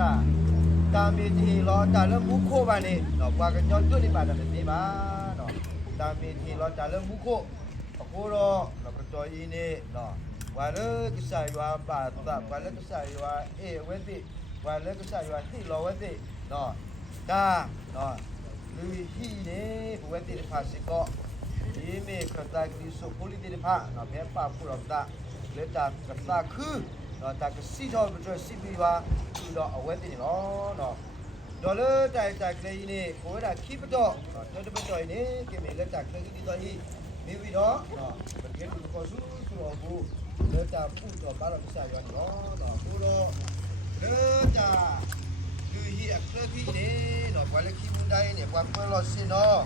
တာတာမီတီလောတာလမှုခိုးပါနေတော့ဘာကညောတွနေပါတယ်ဒီပါတော့တာမီတီလောတာလမှုခိုးအခုတော့တော်ကြီးနေနော်ဘာလဲကစားရွာပါတာဘာလဲကစားရွာဝဲတိဘာလဲကစားရွာဟီလောဝဲတိနော်ဒါနော်လူဟီနေဝဲတိဖာစီကောဒီမေကတာကဒီဆိုပိုလီတိဖာနော်ဘယ်ပါဖူတော့တာလက်တာကစားခူနော်တာကစီတော့ဘယ်စီပြီးပါသူတော့အဝဲတိနော်နော်ဒေါ်လာတိုက်ကလေးနေကိုရခိပတော့တော်တော်တော်နေကေမေလက်တာကလေးဒီတော့ဟီမိပြီးတော့နော်ဘယ်လိုကောစုဆိုတော့ဘူးလက်တာပူတော့ဘာလို့စားရအောင်နော်ကိုတော့လက်တာလူကြီးအခလခိနေနော်ဘာလဲခိမတိုင်းနေဘာပွဲလို့စင်နော်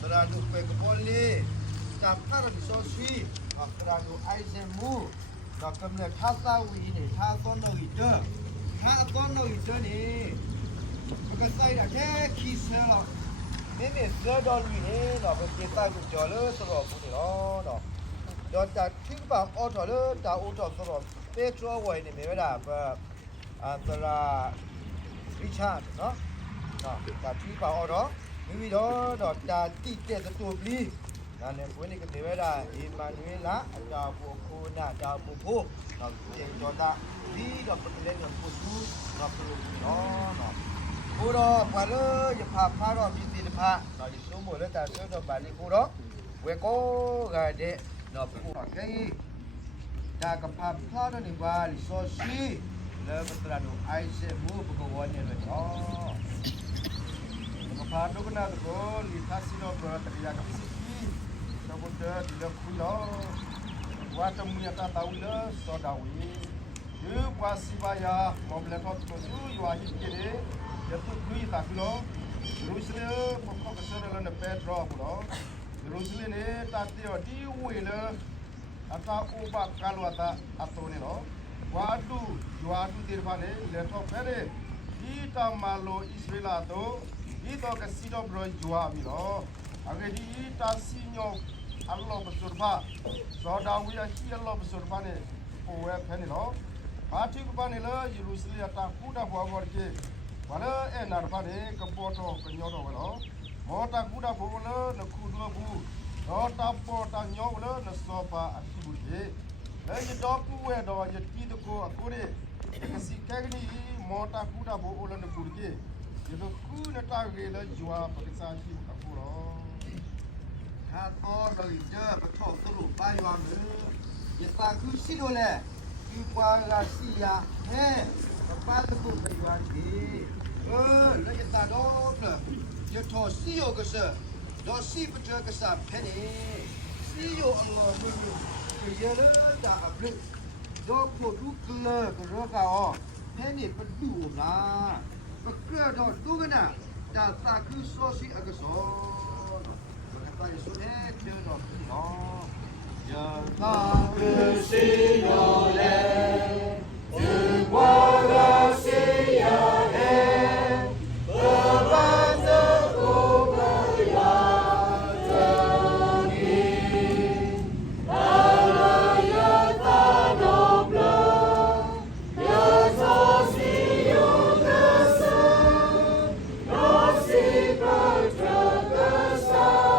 တရာလူပဲကပေါ်လေးတာဖာရဒီဆိုဆွီအခရာလူအိုင်ဇင်မူတော့ကမ္ဘာထားသာဝီနေထားသောနော်ဤတော့ထားသောနော်ဤတော့နေဘကဆိုင်ရတဲ့ခီဆယ်မင်းမစတော်လူနေတော့ဘယ်ပြေတာကိုကြော်လို့ဆိုတော့ဘူးနော်တော့တာခိပါအော်တော်လို့တာအော်တော်ဆိုတော့ပေထရိုဝိုင်နေမြဲတာအတရာရိချတ်နော်တာခိပါအော်တော့မိတော့တာတိတဲ့တူပလီနာနေဘွေးနေကနေဝဲတာအီမန်နျူလာအတာပိုခိုနာတာပိုဖိုတော့ကျေတော့တာဒီတော့ပကလေးတော့ပိုသူတော့ပလို့နော်ဘိုးတော့ဘာလို့ရဖာဖာတော့ပြည်တိတဖာတော့ဒီဆိုမို့လဲတာဆိုတော့ပါလီကိုတော့ဝဲကိုကတဲ့တော့ပိုကေဒါကဖာဖာတော့ဒီပါလီဆိုစီလဲမတရာတော့အိုက်ဆေဘူဘကဝနေလို့ကဖာတော့ကနာတော့လီသစီတော့ပရတရီယာကစီတော့ဘုဒ္ဓဒီလခုလောဝါတမီယတာတောင်းလဲစောဒဝီဒီပါစီပါယာမောဘလက်တော့သူယူအဟိကေရတုခွေးတာကလောရုစလေပခောကဆရလနပက်ဒရောကလောရုစလေနေတာတေောဒီဝေလအတာဥပကလဝတာအတောနေလောဝါတုယွာတုတေဖာနေလက်တော့ဖဲလေဒီတမလိုဣသရေလတော့ဒီတော့ကစီတော့ဘရဂျွာပြီလောအဂဒီတာစီညောအလ္လာဟ်ဘဆုရဖာဇောဒါဝီယာဟီအလ္လာဟ်ဘဆုရဖာနေပိုဝဲဖဲနေလောအာတိကပနေလောယေရုရှလင်တာကူတာဘောဘောကေဘာလဲအဲ့နာဖာနေကပေါ်တော့ကညောတော့ဘလောမောတာကူတာဘောလောနခုတော့ဘူးတော့တာပေါ်တာညောလောနစောပါအရှိဘူးလေလေရတော့ကူဝဲတော့ယတိတကိုအကိုရေကစီကဲကနီမောတာကူတာဘောလောနကူကေရတော့ကူနတာရေလောဂျွာပကစားရှိအခုတော့ถ้าตัวเราเจอปะทอตุลุปายามยะตาคือสิโดแลอีกว่าราศียาแฮ่ปะตะกุปายามดีแล้วยะตาดอกเนยะทอสิโยกะซะดอสิปะเจกะซะแพนี่สิโยอัลลอฮ์มึงคือเยอะตาอับลึดอกโพดุกเลกะรอกะอแพนี่ปะดูล่ะปะเกรดอตุกะนะตาคือโซสิอะกะซอPara isso é que nós ya ta que si yo le tu guarda si ya e ba de ko ba ya ni ala ya ta no bla ya so si yo ka sa no si ba tra ka sa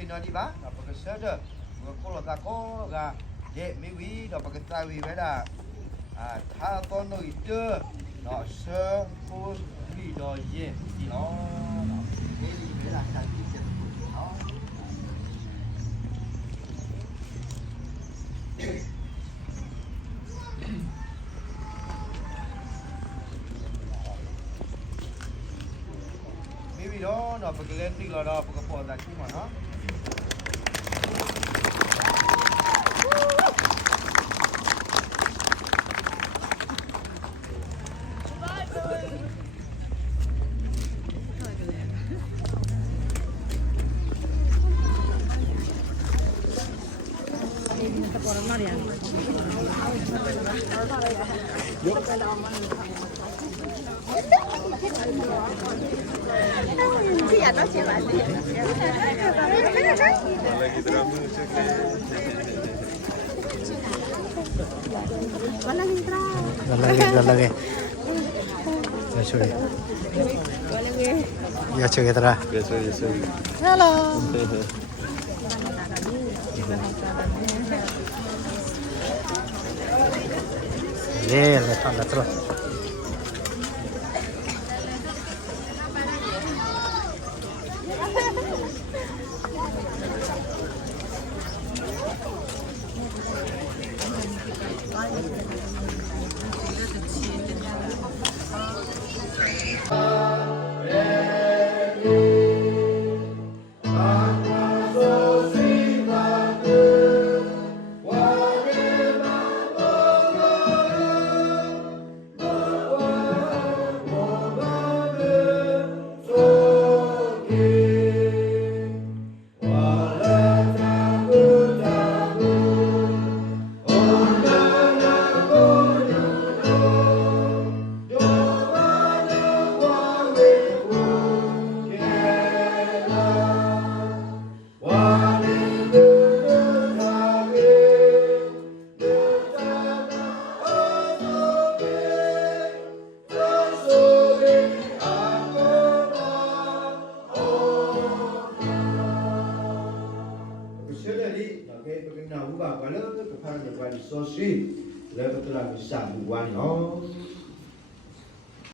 Sinodi ba, apa kesada, kalau tak kau ga, je miwi, apa kita miwi beda, thà con nồi chưa, nó sơ, cô, vì đó gì, thì nó, cái gì đấy là cái gì đó. đó nó phải lên tí là đó phải có bỏ ra chứ mà nó Iya, tahu sih pasti. Lagi drama musik Wala mitra. lalaki. Ya sudah. Ya coba biasa biasa. Halo. Datang terus. Lalu betul lagi satu bulan,